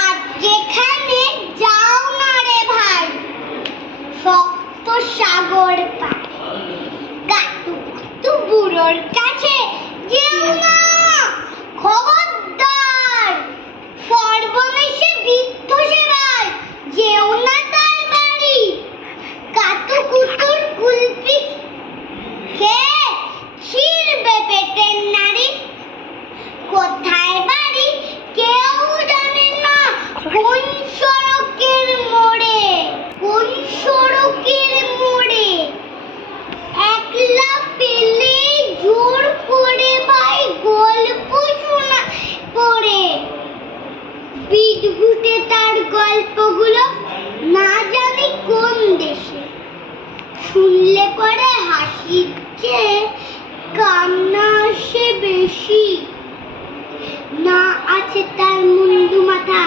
আর যেখানে যাও না রে ভাই শক্ত সাগর পার, কাতুকুতু বুড়োর কাছে যেও না, খবরদার। সর্বনেশে বৃদ্ধ সেবায় যেও না তার বাড়ি, কাতুকুতুর কুলপি খেয়ে ছিঁড়বে পেটের নাড়ি। কোথায় বাড়ি কেউ জানে না, কোন সড়কের মোড়ে, কোন সড়কের মোড়ে। একলা পেলে জোর করে ভাই গল্প শোনা পড়ে। বিদঘুটে তার গল্পগুলো না জানি কোন দেশে, শুনলে পরে হাসিচ্ছে কান্না আসে বেশি। না আছে তার মুন্ডু মাথা,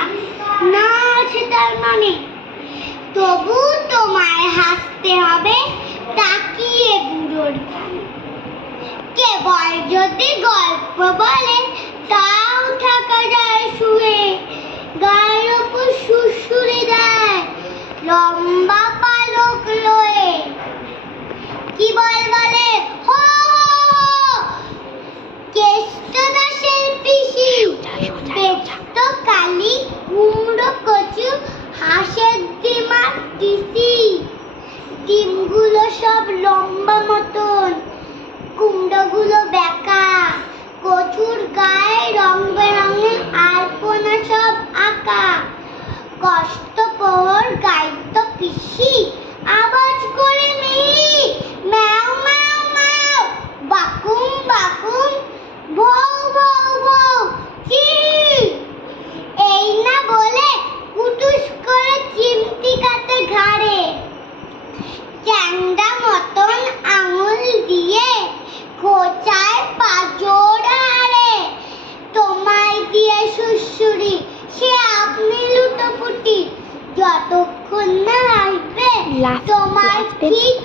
না আছে তার মানে, তবু তোমায় হাসতে হবে তাকিয়ে বুড়োর গানে। কেবল যদি গল্প বলে তাও থাকা যায় শুয়ে, গায়ের উপর সুড়সুড়ি দেয় লম্বা পালক লয়ে। কি বলে হো কেষ্ট দাসের পিসি, পেট কালি কুমড়ো কচু, হাঁসের ডিমার দিসি। ডিমগুলো সব লম্বা মতন, কুমড়োগুলো বেঁকা, কচুর গায়ে রং বেরঙের আলপনা সব আঁকা। কষ্ট পর গাইতো পিসি আওয়াজ করে মিহি, ম্যাও ম্যাও ম্যাও, বাকুম বাকুম, ভৌ ভৌ ভৌ, চি। এই না বলে কুটুস করে চিমটি কাটে ঘাড়ে, চ্যাংড়া মতন আঙুল দিয়ে খোঁচায় পাঁজর হাড়ে। তোমায় দিয়ে সুড়সুড়ি সে আপনি লুটোপুটি, যতক্ষণ না আসবে তোমার ঠিক